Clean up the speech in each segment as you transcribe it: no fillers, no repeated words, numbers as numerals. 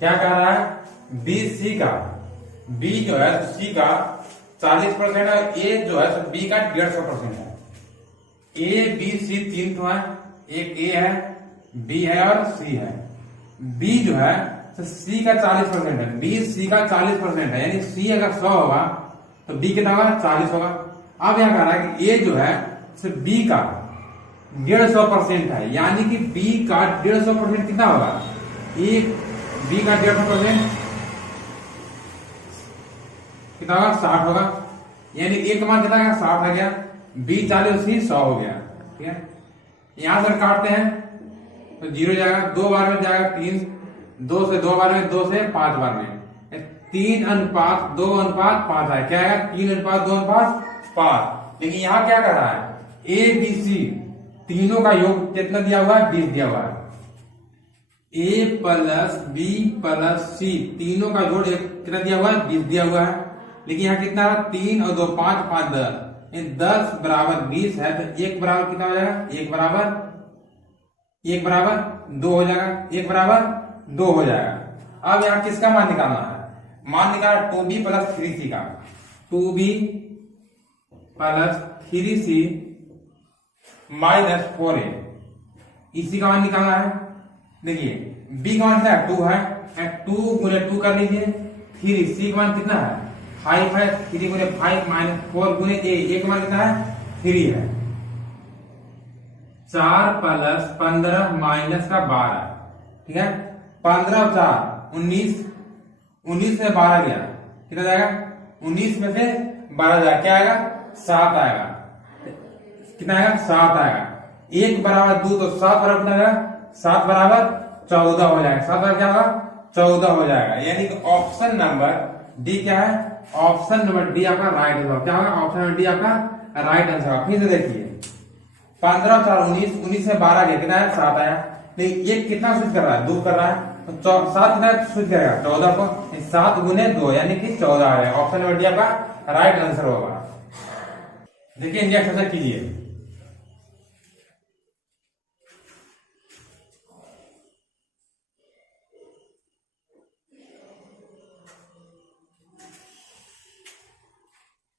क्या कह रहा है बी सी का, बी जो है सी का 40% है, ए जो है बी का 150% है। ए बी सी तीन तो है, एक ए है, बी है और सी है। बी जो है सी का 40% है, बी सी का 40% है, यानी सी अगर 100 होगा तो बी कितना होगा 40 होगा। अब यहां कह रहा है कि ए जो है बी का 150% है, यानी कि बी का 150% कितना होगा, ए बी का 150% कितना होगा 60 होगा, यानी एक मान कितना गया 60 आ गया, बी 40 सी 100 हो गया। ठीक है, यहां से काटते हैं तो 0 जाएगा, 2 बार में जाएगा 3, 2 से 2 बार में, 2 से 5 बार में, 3:2:5 है, क्या है 3:2:5। लेकिन यहां क्या कर रहा है ए बी सी तीनों का योग कितना दिया हुआ है 20 दिया हुआ है, ए प्लस बी प्लस सी तीनों का जोड़ कितना दिया हुआ है 20 दिया हुआ है। लेकिन यहाँ कितना 3 और 2 5 5 10, 10 बराबर 20 है, तो 1 बराबर कितना हो जाएगा, 1 बराबर 2 हो जाएगा, 1 बराबर 2 हो जाएगा। अब यहाँ किसका मान निकालना है, मान निकाला 2b प्लस 3c का, 2b plus 3c minus 4a, इसी का मान निकालना है। देखिए b का मान कितना है 2 है, 2 गुने 2 कर लीजिए, 3c का मान कितना है 5 है, 3 गुने 5 माइनस 4 गुने a का मान कितना है 3 है, 4 प्लस 15 माइनस का 12, ठीक है, 15 और 4 19, 19 में 12 गया कितना जाएगा, 19 में से 12 जाएगा, क्या आएगा 7 आएगा, कितना आएगा 7 आएगा। 1 बराबर 2 तो 7 बराबर कितना आएगा, 7 बराबर 14 हो जाएगा, 7 बराबर क्या होगा 14 हो जाएगा। यानी कि ऑप्शन नंबर डी क्या है, ऑप्शन नंबर डी आपका राइट आंसर, क्या होगा ऑप्शन नंबर डी आपका राइट आंसर। फिर से देखिए 15 और 4 19, 19 में 12 गया कितना है 7 आया, लेकिन ये कितना सूच कर रहा है 2 कर रहा है, तो 7 कितना सूच करेगा 14 को, 7 गुने 2 यानी कि 14 आ रहा है, ऑप्शन नंबर डी आपका राइट आंसर होगा। देखिए नेक्स्ट ऐसा कीजिए,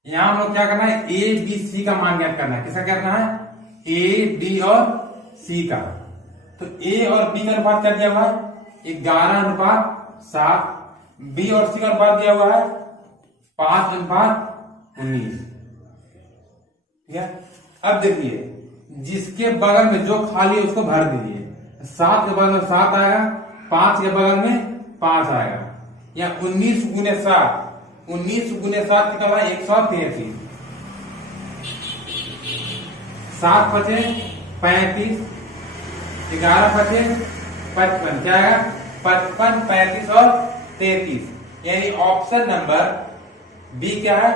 यहां हम लोग क्या करना है ए बी सी का मान ज्ञात करना है, किसका करना है ए बी और सी का। तो ए और बी का अनुपात क्या दिया हुआ है 11:7, बी और सी का अनुपात दिया हुआ है 5:19, ठीक है। अब देखिए जिसके बगल में जो खाली है उसको भर दीजिए, 7 के बगल में 7 आएगा, 5 के बगल में 5 आएगा, या 19 गुने 7, 19 गुने 7 कितना होगा 133, 7 बचे 35, 11 बचे 55, क्या आएगा 55, 35 और 33, यानी ऑप्शन नंबर बी क्या है,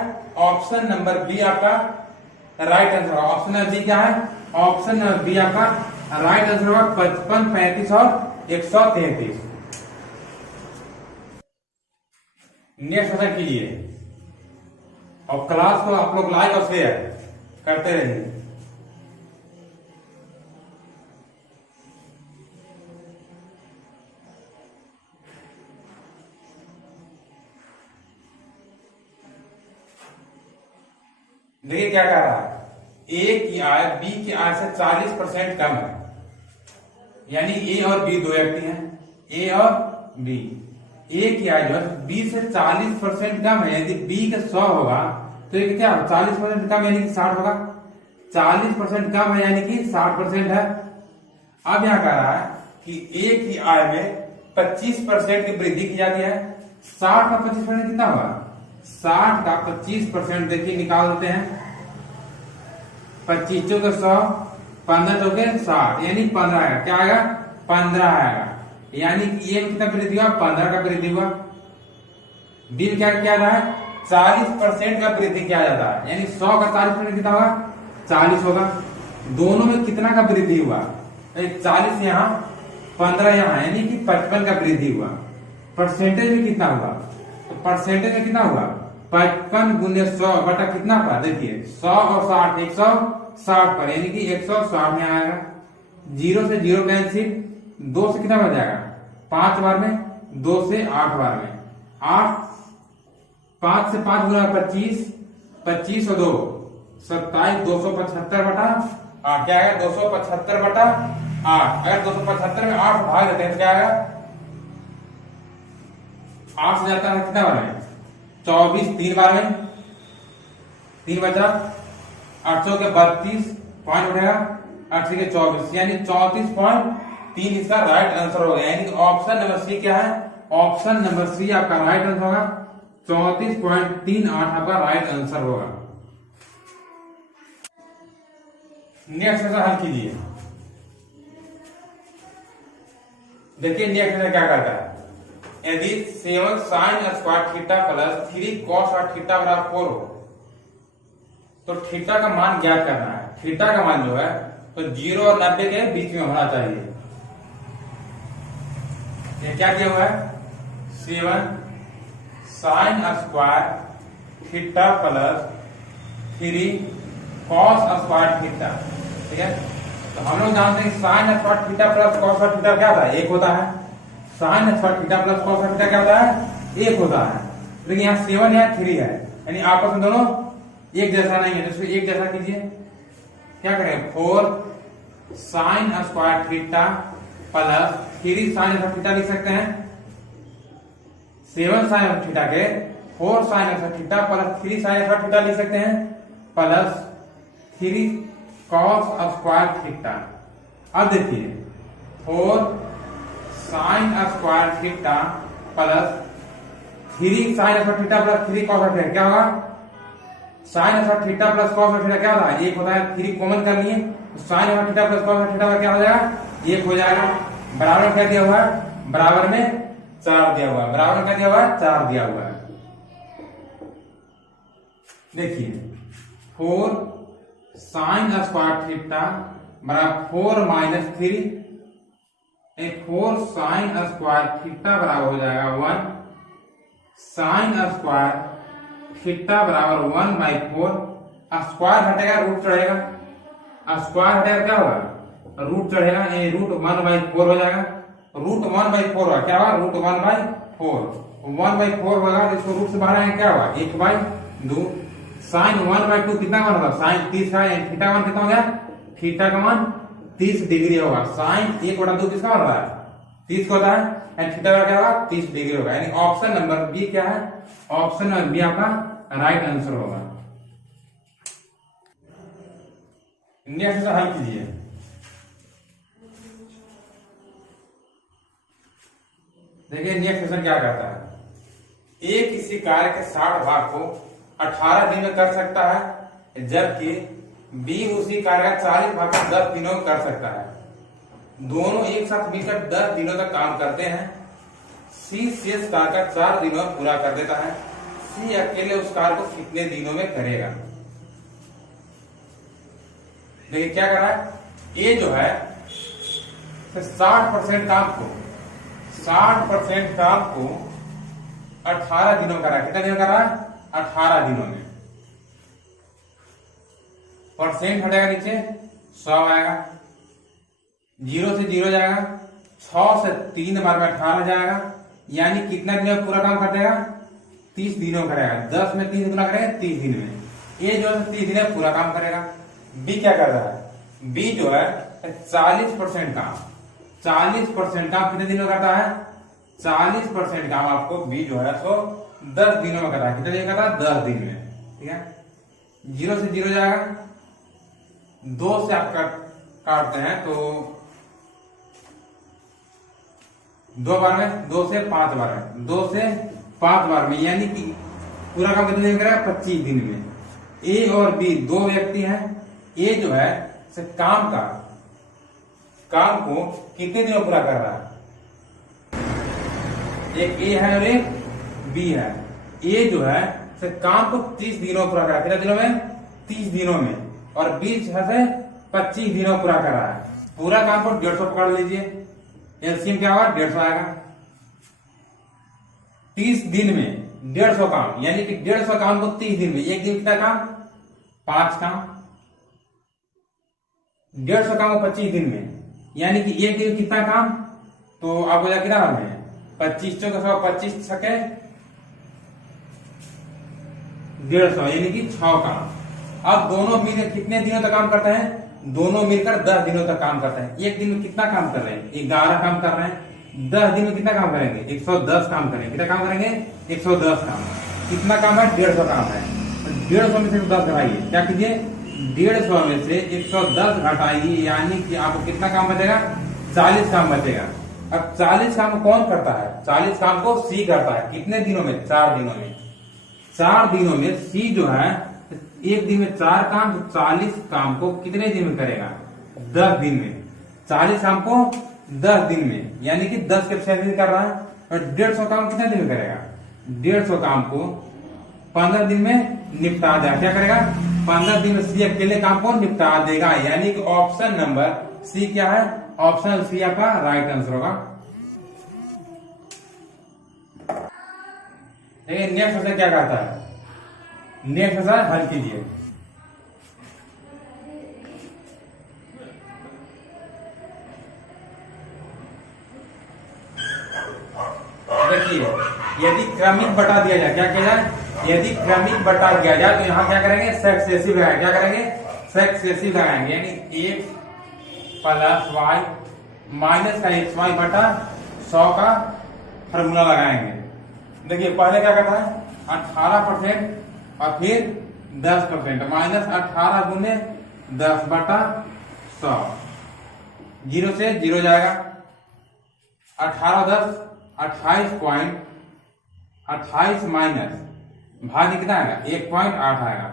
ऑप्शन नंबर बी आपका राइट आंसर होगा। ऑप्शन नंबर बी क्या है, ऑप्शन नंबर बी आपका राइट आंसर होगा 55, 35 और 133। नेक्स्ट क्वेश्चन कीजिए और क्लास को आप लोग लाइक और शेयर करते रहिए। देखिए क्या कह रहा है, ए की आय बी की आय से 40% कम है, यानी ए और बी दो व्यक्ति हैं, ए और बी, ए की आय जो है बी से 40% कम है, यदि बी का 100 होगा तो ये क्या 40% कम यानी कि 60 होगा, 40% कम है यानी कि 60% है। अब यहां कह रहा है कि ए की आय में 25% की वृद्धि की जाती है, 60 का 25% कितना होगा, 60 का 25% देखिए निकाल देते हैं, 25 चौके 100, 15 चौके 60, यानी 15 आएगा, क्या आएगा 15 आएगा, यानी कि ये कितना वृद्धि हुआ 15 का वृद्धि हुआ। बी में क्या किया जाता है 40% का वृद्धि किया जाता है, यानी 100 का 40% कितना होगा 40 होगा, दोनों में कितना का वृद्धि हुआ 40 यहाँ 15 यहाँ, यानी कि 55 का वृद्धि हुआ। परसेंटेज में कितना हुआ, तो परसेंटेज में कितना हुआ 55 गुने 100 बटा कितना पर, देखिए 100 और 60 160 पर, यानी कि 160 में आएगा, 0 से 0 कैंसिल, 2 से कितना बच जाएगा 5 बार में 2 से 8 बार में। 8 5 से 5 गुना 25, 25 और 2 27, 275 बटा 8 क्या आएगा 275 बटा 8। अगर 275 में 8 भाग देते हैं तो क्या आएगा 8 से जाता है कितना बार में 24, 3 बार में 3 बचा 800 के 32 पॉइंट उठेगा 8 के 24 यानी 34.3 इसका राइट आंसर होगा। यानी ऑप्शन नंबर सी क्या है, ऑप्शन नंबर सी आपका राइट आंसर होगा। 34.38 आपका राइट आंसर होगा। नेक्स्ट क्वेश्चन हल कीजिए। देखिए नेक्स्ट क्वेश्चन क्या करता है, यदि 7 sin square theta plus 3 cos theta बराबर 4 हो तो थीटा का मान ज्ञात करना है। थीटा का मान जो है तो 0 और 90 के बीच में होना चाहिए। ये क्या दिया हुआ है 7 sin square theta plus 3 cos square theta. ठीक है, तो हम लोग जानते हैं sin square theta plus cos theta क्या होता है, एक होता है। sin square theta plus cos theta क्या होता है, एक होता है। लेकिन यहाँ 7 या 3 है, यानी आपस में दोनों एक जैसा नहीं है, तो इसको एक जैसा कीजिए। क्या करें 4 sin square theta plus 3 sin theta लिख सकते हैं। 7 sin थीटा के 4 sin theta plus 3 sin theta लिख सकते हैं प्लस 3 cos स्क्वायर थीटा। अब देखिए 4 sin square theta plus 3 sin theta plus 3 cos theta क्या होगा, sin theta plus cos theta क्या होता है, एक होता है। 3 कॉमन कर लिए तो sin theta plus cos theta का क्या हो जाएगा, एक हो जाएगा। बराबर क्या दिया हुआ है, बराबर में 4 दिया हुआ है। बराबर क्या दिया हुआ है, 4 दिया हुआ है। देखिए 4 sin स्क्वायर थीटा बराबर 4 माइनस 3, 4 sin स्क्वायर थीटा बराबर हो जाएगा 1 sin स्क्वायर थीटा बराबर 1/4। स्क्वायर हटेगा रूट चढ़ेगा, स्क्वायर हटेगा क्या होगा रूट चढ़ेगा, ये रूट 1/4 हो जाएगा। रूट 1/4 होगा क्या होगा, रूट 1/4 होगा। तो इसको रूट से बाहर आएंगे क्या होगा 1/2। साइन 1/2 कितना मान होगा, साइन 30 का थीटा मान कितना हो गया, थीटा का मान 30 डिग्री होगा। साइन 1/2 किसका मान होगा 30 का होता है, थीटा का क्या होगा 30 डिग्री होगा। यानी ऑप्शन नंबर बी क्या है, ऑप्शन नंबर बी आपका राइट आंसर होगा। नेक्स्ट हल कीजिए। देखिए नेक्स्ट क्वेश्चन क्या करता है, ए किसी कार्य के 60 भाग को 18 दिन में कर सकता है, जबकि बी उसी कार्य का 40 भाग को 10 दिनों में कर सकता है। दोनों एक साथ मिलकर 10 दिनों तक काम करते हैं। सी शेष कार्य का 4 दिनों में पूरा कर देता है। सी अकेले उस कार्य को कितने दिनों में करेगा। देखिए क्या कर रहा है, ए जो है 60% काम को 18 दिनों कर रहा है। कितना दिन कर रहा है, 18 दिनों में। परसेंट हटेगा नीचे 100 आएगा, 0 से 0 जाएगा, 6 से 3 बार में 18 जाएगा। यानी कितना दिन में पूरा काम कर देगा, 30 दिनों करेगा। 10 में 3 गुना करेगा 30 दिन में। ये जो है 30 दिन में पूरा काम करेगा। बी क्या कर रहा है, बी जो है 40% काम 40% काम कितने दिन में करता है, 40% काम आपको बी जो है सो 10 दिनों में करता है। कितने दिन करता है, 10 दिन में। ठीक है, 0 से 0 जाएगा, 2 से आप काटते हैं तो 2 बार में, 2 से 5 बार में, 2 से 5 बार में। यानी कि पूरा काम कितने दिन करेगा, 25 दिन में। ए और बी दो व्यक्ति हैं। ए जो है काम को कितने दिनों पूरा कर रहा है, एक ए है और एक बी है। ए जो है काम को 30 दिनों पूरा कर रहा है। कितने दिनों में, 30 दिनों में। और बी जो है 25 दिनों पूरा कर रहा है। पूरा काम को 150 पकड़ लीजिए, एलसीएम क्या होगा 150 आएगा। 30 दिन में 150 काम, यानी कि 150 काम को 30 दिन में। एक दिन कितना काम, 5 काम। 150 काम को 25 दिन में, यानी कि एक दिन कितना काम, तो आपको कितना में 25 चौके 100, 25 छके 150, यानी कि 6 काम। अब दोनों मिलकर कितने दिनों तक काम करते हैं? दोनों मिलकर 10 दिनों तक काम करते हैं। एक दिन में कितना काम कर रहे हैं? 11 काम कर रहे हैं। 10 दिन में कितना काम करेंगे? 110 काम करेंगे। कितना काम करेंगे? 110 काम। कितना काम है? 150 काम है। 150 में से 10 घटाइए, क्या कीजिए? 150 में से 110 घटाइए, यानी कि आपको कितना काम बचेगा? 40 काम बचेगा। अब 40 काम कौन करता है? 40 काम को सी करता है। कितने दिनों में? 4 दिनों में। 4 दिनों में सी जो है, एक दिन में 4 काम, तो 40 काम को कितने दिन में करेगा? 10 दिन में। 40 काम को 10 दिन में, यानी कि 10 के 6 दिन कर रहा है। और 150 काम कितने दिन में करेगा? 150 काम को 15 दिन में निपटा देगा। क्या करेगा? 15 दिन में सी अकेले काम को निपटा देगा। यानी कि ऑप्शन नंबर सी क्या है? ऑप्शन सी आपका राइट आंसर होगा। देखिए नेक्स्ट क्वेश्चन क्या कहता है? नेक्स्ट क्वेश्चन हल कीजिए। देखिए यदि क्रमिक बटा दिया जाए, क्या किया जाए? यदि क्रमिक बटा दिया जाए तो यहाँ क्या करेंगे? सक्सेसिव लगाएंगे। क्या करेंगे? सक्सेसिव लगाएंगे, यानी x प्लस वाई माइनस का एक्स वाई बटा 100 का फॉर्मूला लगाएंगे। देखिए पहले क्या करता है? 18% और फिर 10%, माइनस 18 गुने 10 बटा 100। 0 से 0 जाएगा। 18 10 28 माइनस भाग कितना आएगा? 1.8 आएगा।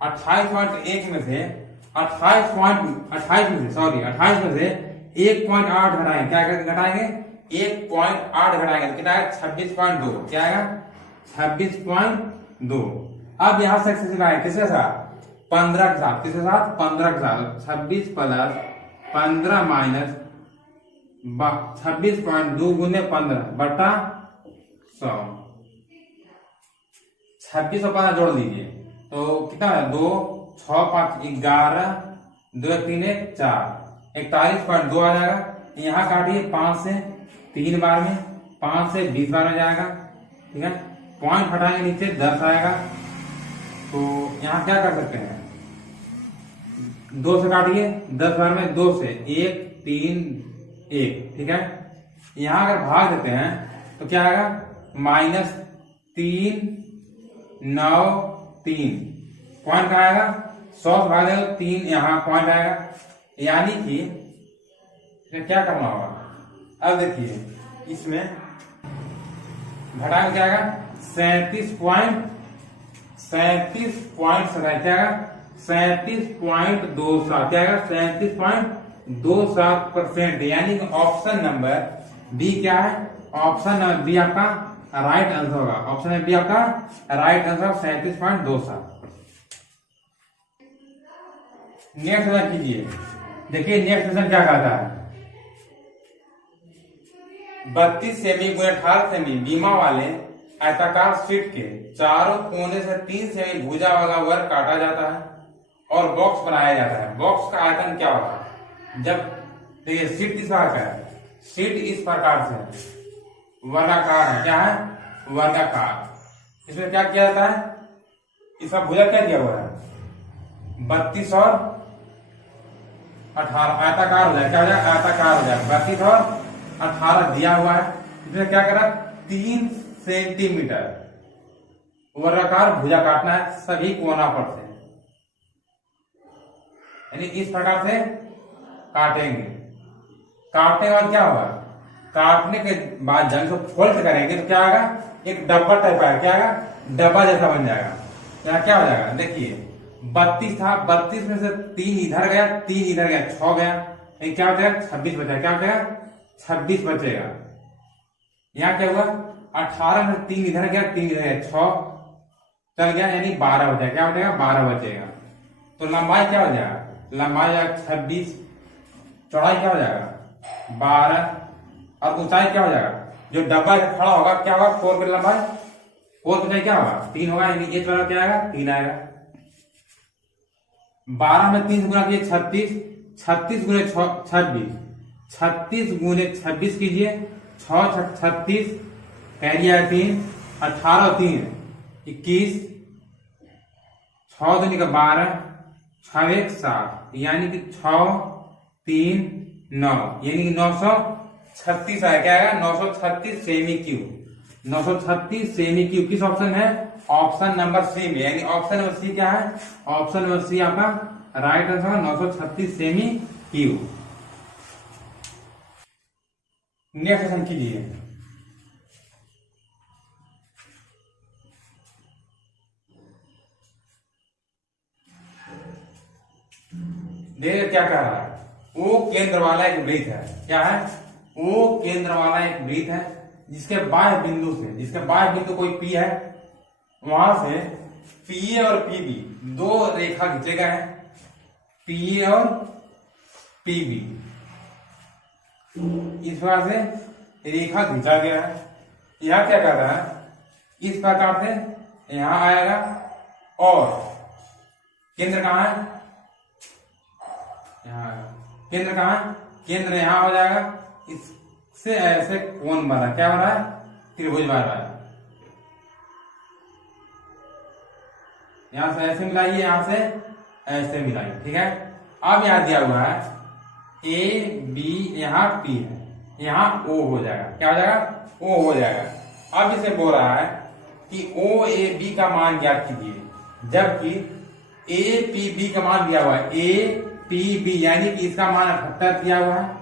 28.1 में से 28 में से 1.8 घटाएंगे। क्या घटाएंगे? 1.8 घटाएंगे तो कितना आएगा? 26.2। क्या आएगा? 26.2। अब यहां सक्सेसिव आएगा किसके साथ? 15 के साथ। किसके साथ? 15 के साथ। 26 प्लस 15 माइनस 26.2 गुने 15 बटा 100। 26 और 15 जोड़ लीजिए तो कितना है? 2 6 5 11 2 3 1 4 41.2 आ जाएगा। यहाँ काटिए 5 से 3 बार में, 5 से 20 बार में जाएगा। ठीक है, पॉइंट हटाएंगे नीचे 10 आएगा। तो यहाँ क्या कर सकते हैं? 2 से काटिए 10 बार में, 2 से 1 3 1। ठीक है, यहाँ अगर भाग देते हैं तो क्या आएगा? -3 9 3। पॉइंट कहाँ आएगा? 100 से भाग देगा 3, यहाँ पॉइंट आएगा। यानी कि क्या करना होगा? अब देखिए इसमें घटा क्या आएगा? 37.27 क्या आएगा? 37.27 क्या आएगा? 37.27%। यानी कि ऑप्शन नंबर बी क्या है? ऑप्शन नंबर बी आपका राइट आंसर होगा। ऑप्शन नंबर बी आपका राइट आंसर 37.27। नेक्स्ट क्वेश्चन कीजिए। देखिए नेक्स्ट क्वेश्चन क्या कहता है? 32 सेमी गुणे 18 सेमी बीमा वाले आयताकार शीट के चारों कोने से 3 सेमी भुजा वाला वर्ग काटा जाता है और बॉक्स बनाया जाता है। बॉक्स का आयतन क्या होगा? जब देखिए शीट किस प्रकार का है? शीट इस प्रकार से है, वर्गाकार है। क्या है? वर्गाकार। इसमें क्या किया जाता है? इसका भुजा क्या दिया हुआ है? 32 और 18 आयताकार हो जाए। क्या हो जाए? आयताकार हो जाए। 32 और 18 दिया हुआ है। इसमें क्या करा? 3 सेंटीमीटर वर्गाकार भुजा काटना है सभी कोना पर से, यानी इस प्रकार से काटेंगे। काटने के बाद क्या होगा? काटने के बाद जब इसको फोल्ड करेंगे तो क्या आएगा? एक डब्बा टाइप आएगा। क्या आएगा? डब्बा जैसा बन जाएगा। यहाँ क्या हो जाएगा? देखिए 32 था, 32 में से 3 इधर गया, 3 इधर गया, 6 गया। क्या हो जाएगा? 26 बचेगा। क्या हो जाएगा? 26 बचेगा। यहाँ क्या हुआ? 18 में 3 इधर गया, 3 इधर गया, 6 चल गया, यानी 12 हो जाएगा। क्या हो जाएगा? 12 बचेगा। तो लंबाई क्या हो जाएगा? लंबाई 26, चौड़ाई क्या हो जाएगा? 12 और ऊंचाई क्या हो जाएगा? जो डब्बा खड़ा होगा क्या होगा? 4 की लंबाई, 4 की ऊंचाई क्या होगा? 3 होगा, यानी ये वाला क्या आएगा? 3 आएगा। 12 में 3 से गुना कीजिए 36, 36 गुने 26, 36 गुने 26 कीजिए 6 कैरी आया 3, 18 3 21, 6 दूनी का 12, 6 1 7, यानी कि 6 3 9, यानी कि 936 आया। क्या आएगा? 936 सेमी क्यूब। 936 सेमी क्यूब किस ऑप्शन है? ऑप्शन नंबर सी में, यानी ऑप्शन नंबर सी क्या है? ऑप्शन नंबर सी आपका right answer 936 semi cube. Next question कीजिए। देखिए क्या कह रहा है। ओ केंद्र वाला एक वृत्त है। क्या है? ओ केंद्र वाला एक वृत्त है जिसके बाह्य बिंदु से, जिसके बाह्य बिंदु कोई पी है, वहां से पीए और पीबी दो रेखा खींचे गए हैं। पीए और पीबी इस प्रकार से रेखा खींचा गया है। यह क्या कर रहा है? इस प्रकार से यहां आएगा और केंद्र कहां है? यहाँ केंद्र कहां है? केंद्र यहां हो जाएगा। इससे ऐसे कोण बना, क्या बना है? त्रिभुज बन रहा है। यहां से ऐसे मिलाइए, यहां से ऐसे मिलाइए। ठीक है। अब यहां दिया हुआ है ए बी, यहाँ पी है, यहाँ ओ हो जाएगा। क्या हो जाएगा? ओ हो जाएगा। अब इसे बोल रहा है कि ओ ए बी का मान ज्ञात कीजिए, जबकि ए पी बी का मान दिया हुआ है। ए पी बी यानी कि इसका मान 78 दिया हुआ है।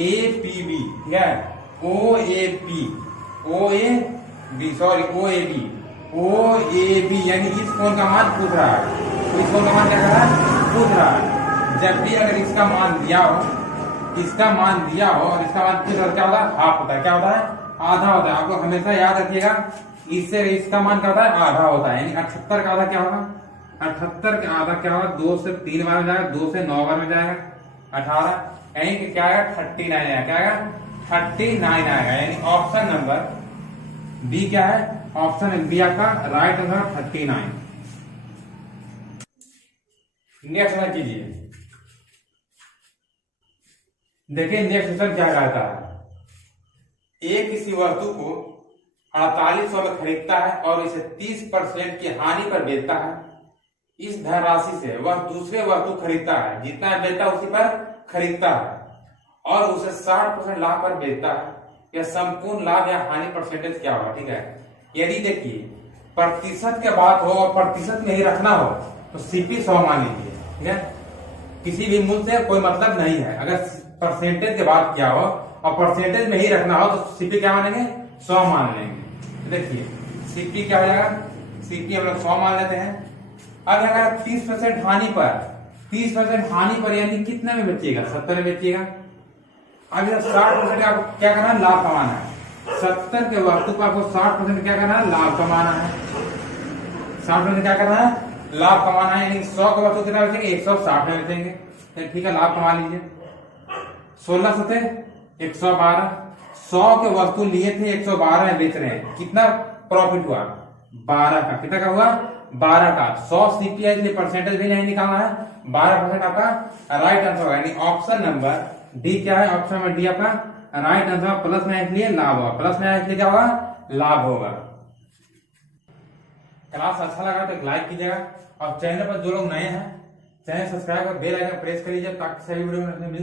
ए पी बी, ठीक है। O A P, O A B, sorry O A B, O A B यानी इस कोण का मान पूछ रहा है। तो इस कोण का मान क्या कर रहा है? पूछ रहा है। जब भी अगर इसका मान दिया हो, इसका मान दिया हो और इसका मान पूछ रहा, क्या होता है? हाफ होता है। क्या होता है? आधा होता है। आपको हमेशा याद रखिएगा, इससे इसका मान क्या होता है? आधा होता है। यानी 78 का आधा क्या होगा? 78 का आधा क्या होगा? 2 से 3 बार में जाएगा, 2 से 9 बार में जाएगा, 18, यानी कि क्या आएगा? 39 आएगा। क्या आएगा? 39 आएगा। यानी ऑप्शन नंबर बी क्या है? ऑप्शन बी आपका राइट आंसर 39। नेक्स्ट में कीजिए। देखिए नेक्स्ट क्वेश्चन क्या कहता है। एक किसी वस्तु को 4800 में खरीदता है और इसे 30% की हानि पर बेचता है। इस धनराशि से वह दूसरे वस्तु खरीदता है, जितना बेचता उसी पर खरीदता है और उसे 60% लाभ पर बेचता है। यह संपूर्ण लाभ या हानि परसेंटेज क्या होगा? ठीक है। यदि देखिए प्रतिशत के बात हो और प्रतिशत में ही रखना हो तो सीपी 100 मान लीजिए। ठीक है। किसी भी मूल्य से कोई मतलब नहीं है। अगर परसेंटेज की बात किया हो और परसेंटेज में ही रखना हो तो सीपी क्या मानेंगे? 100 मान लेंगे। देखिए सीपी क्या हो जाएगा? सीपी हम लोग 100 मान लेते हैं। अब अगर 30% हानि पर, 30% हानि पर यानी कितने में बेचिएगा? 70 में बेचिएगा। अब 60% आपको क्या करना है? लाभ कमाना है। 70 के वस्तु पर आपको 60% क्या करना है? लाभ कमाना है। 60% क्या करना है? लाभ कमाना है। यानी 100 के वस्तु कितना बेचेंगे? 160 में बेचेंगे। ठीक है, लाभ कमा लीजिए। 16 सते 112, 100 के वस्तु लिए थे, 112 में बेच रहे हैं। कितना प्रॉफिट हुआ? 12 का। कितना का हुआ? 12 का। 100 सीपी है, इसलिए परसेंटेज भी नहीं निकालना है। 12% आपका राइट आंसर होगा। यानी ऑप्शन नंबर डी क्या है? ऑप्शन नंबर डी आपका राइट आंसर। प्लस में इसलिए लाभ होगा, प्लस में इसलिए क्या होगा? लाभ होगा। क्लास अच्छा लगा तो एक लाइक कीजिएगा और चैनल पर जो लोग नए हैं चैनल सब्सक्राइब और बेल आइकन प्रेस कर लीजिए ताकि सभी वीडियो में मिल